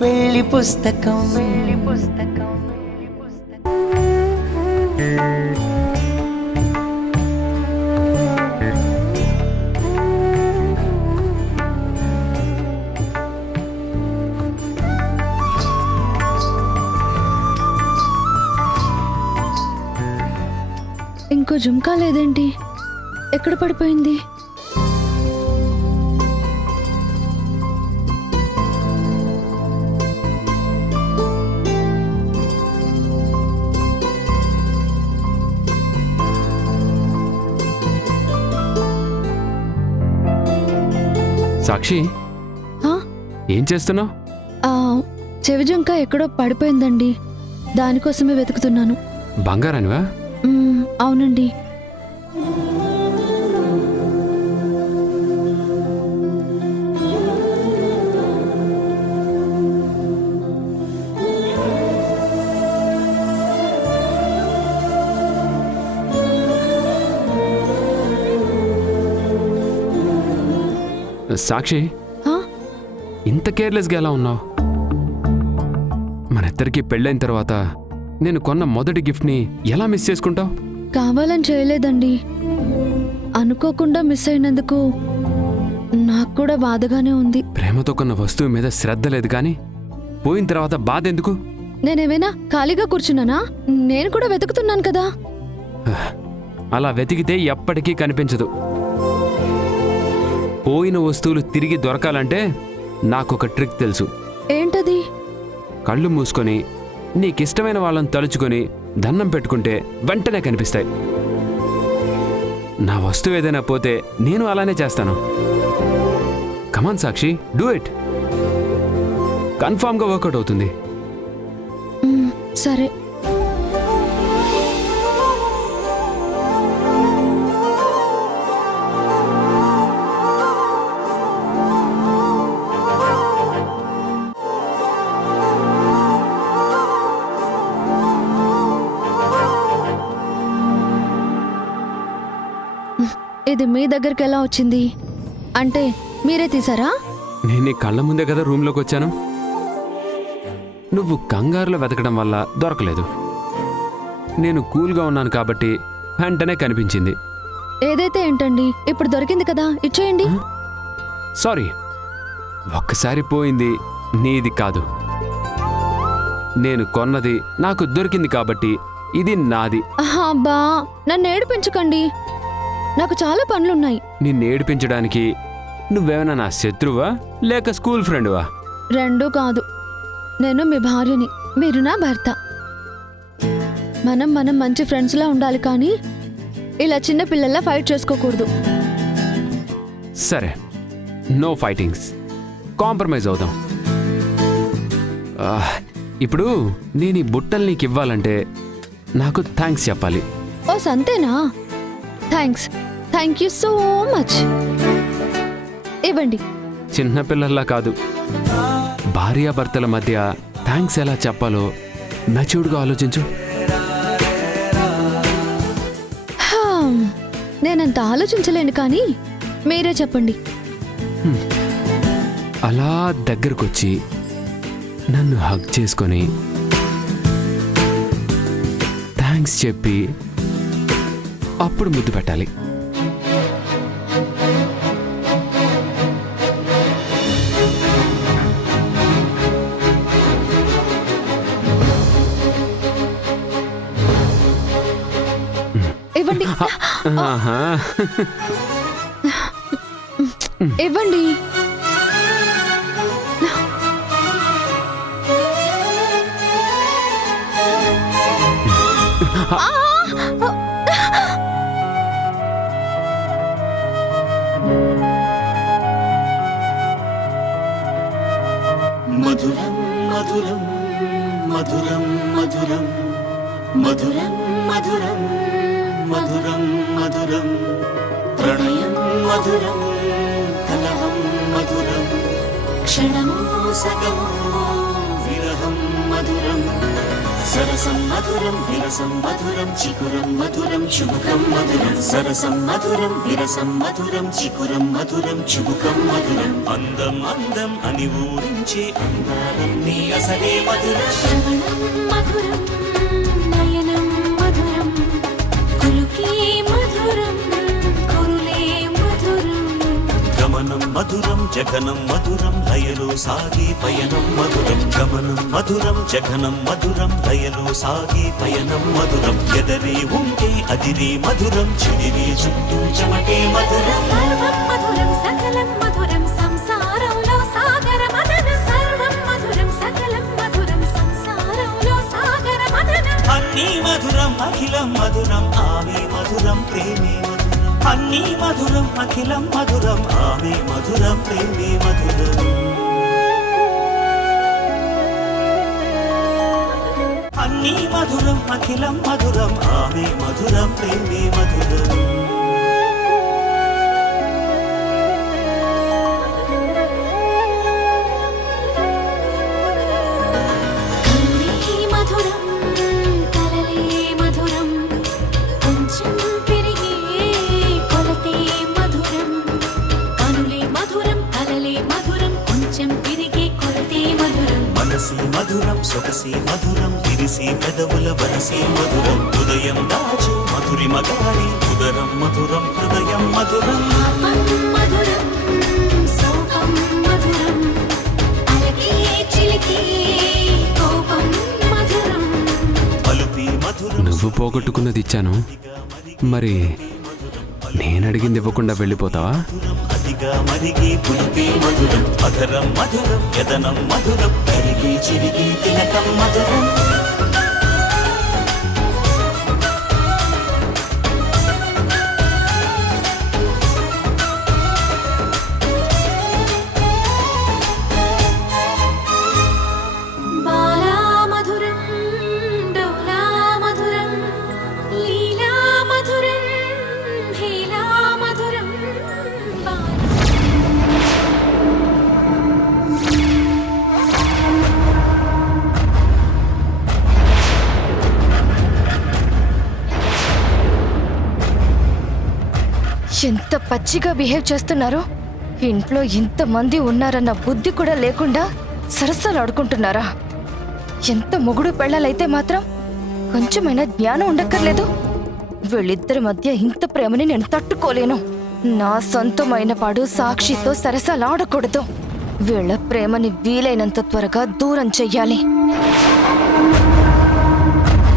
పెళ్లి పుస్తకం ఇంకో జుంకా లేదేంటి? ఎక్కడ పడిపోయింది? సాక్షి, ఏం చేస్తున్నావు? చెవి జుంకా ఎక్కడో పడిపోయిందండి, దానికోసమే వెతుకుతున్నాను. బంగారానివా? అవునండి. సాక్షి, ఇంత కేర్లెస్గా ఎలా ఉన్నావు? మన ఇద్దరికి పెళ్ళైన తర్వాత నేను కొన్న మొదటి గిఫ్ట్ని ఎలా మిస్ చేసుకుంటావు? కావాలని చేయలేదండి, అనుకోకుండా మిస్ అయినందుకు నాకు కూడా బాధగానే ఉంది. ప్రేమతో కొన్న వస్తువు మీద శ్రద్ధ లేదు కానీ పోయిన తర్వాత బాధ ఎందుకు? నేనేమైనా ఖాళీగా కూర్చున్నానా? నేను కూడా వెతుకుతున్నాను కదా. అలా వెతికితే ఎప్పటికీ కనిపించదు. పోయిన వస్తువులు తిరిగి దొరకాలంటే నాకొక ట్రిక్ తెలుసు. ఏంటది? కళ్ళు మూసుకొని నీకిష్టమైన వాళ్ళని తలుచుకొని దండం పెట్టుకుంటే వెంటనే కనిపిస్తాయి. నా వస్తువు ఏదైనా పోతే నేను అలానే చేస్తాను. కమాన్ సాక్షి, డూ ఇట్. కన్ఫామ్గా వర్కౌట్ అవుతుంది. సరే. ఇది మీ దగ్గరికి ఎలా వచ్చింది? అంటే మీరే తీసారా? నేను నీ కళ్ళ ముందే కదా రూమ్లోకి వచ్చాను. నువ్వు కంగారులో వెతకడం వల్ల దొరకలేదు. నేను కూల్గా ఉన్నాను కాబట్టి వెంటనే కనిపించింది. ఏదైతే ఏంటండి, ఇప్పుడు దొరికింది కదా, ఇచ్చేయండి. సారీ, ఒక్కసారి పోయింది నీది కాదు. నేను కొన్నది నాకు దొరికింది కాబట్టి ఇది నాది. అబ్బా, నన్ను ఏడిపించకండి, నాకు చాలా పనులున్నాయి. నిన్ను ఏడిపించడానికి నువ్వేమైనా నా శత్రువా లేక స్కూల్ ఫ్రెండ్వా? రెండూ కాదు. నేను మీ భార్యని, మీరు నా భర్త. మనం మంచి ఫ్రెండ్స్లా ఉండాలి కానీ ఇలా చిన్న పిల్లల్లా ఫైట్ చేసుకోకూడదు. సరే, నో ఫైటింగ్స్, కాంప్రమైజ్ అవుదాం. ఇప్పుడు నేను ఈ బుట్టలు నీకు ఇవ్వాలంటే నాకు థ్యాంక్స్ చెప్పాలి. ఓ సంతేనా? Thank you so much. ఇవ్వండి. చిన్నపిల్లల్లా కాదు, భార్యాభర్తల మధ్య థ్యాంక్స్ ఎలా చెప్పాలో మెచ్యూర్డ్గా ఆలోచించు. నేనంత ఆలోచించలేను కానీ మీరే చెప్పండి. అలా దగ్గరకొచ్చి నన్ను హగ్ చేసుకొని థ్యాంక్స్ చెప్పి అప్పుడు ముద్దు పెట్టాలి. ఇవ్వండి. ఇవ్వండి. మధురం మధురం మధురం మధురం మధురం మధురం మధురం మధురం ప్రణయం మధురం కలహం మధురం క్షణమో సగమో విరహం మధురం సరసం మధురం విరసం మధురం చికురం మధురం చుబుకం మధురం సరసం మధురం విరసం మధురం చికురం మధురం చుబుకం మధురం అందం అందం అని ఊరించే అందాలన్నీ సరసరే మధురం శ్రవణం మధురం నయనం మధురం కులుకే మధురం కురులే మధురం గమనం మధురం జగనం మధురం లయలో సాగి పయనం మధురం గమనం మధురం జగనం మధురం లయలో సాగి పయనం మధురం ఎదరే ఉంటే అదిరే మధురం చెడిరే చుట్టూ చెమటే మధురం సర్వం మధురం సకలం మధురం సంసారంలో సాగర మదనం సర్వం మధురం సకలం మధురం సంసారంలో సాగర మదనం అన్నీ మధురం అఖిలం మధురం ఆమె మధురం ప్రేమే మధురం అన్నీ మధురం అఖిలం మధురం ఆమె మధురం ప్రేమే మధురం అన్నీ మధురం అఖిలం మధురం ఆమె మధురం ప్రేమే మధురం కరుణే మధురం కలలే మధురం కొంచెం పెరిగే కొలతే మధురం కనులే మధురం కలలే మధురం కొంచెం పెరిగే కొలతే మధురం మనసి మధురం సొగసి మధురం విరిసి పెదవుల వరసి మధురం ఉదయం దాచు మధురి మగారి ఉదరం మధురం హృదయం మధురం పాపం మధురం సోపం మధురం అలకే చిలికే కోపం మధురం పలుపి మధురం నువ్వు పోగొట్టుకున్నది ఇచ్చాను, మరి నేను అడిగింది ఇవ్వకుండా వెళ్ళిపోతావా? అతిగా మరిగి పులిపి మధురం అధరం మధురం యదనం మధురం కరిగి చిరిగి తిలకం మధురం బాలా మధురం డోలా మధురం లీలా మధురం హేలా మధురం ఎంత పచ్చిగా బిహేవ్ చేస్తున్నారు. ఇంట్లో ఇంతమంది ఉన్నారన్న బుద్ధి కూడా లేకుండా సరసాలు ఆడుకుంటున్నారా? ఎంత మొగుడు పెళ్ళాలైతే మాత్రం కొంచెమైనా జ్ఞానం ఉండక్కర్లేదు. వీళ్ళిద్దరి మధ్య ఇంత ప్రేమని నేను తట్టుకోలేను. నా సొంతమైన వాడు సాక్షితో సరసాలు ఆడకూడదు. వీళ్ళ ప్రేమని వీలైనంత త్వరగా దూరం చెయ్యాలి.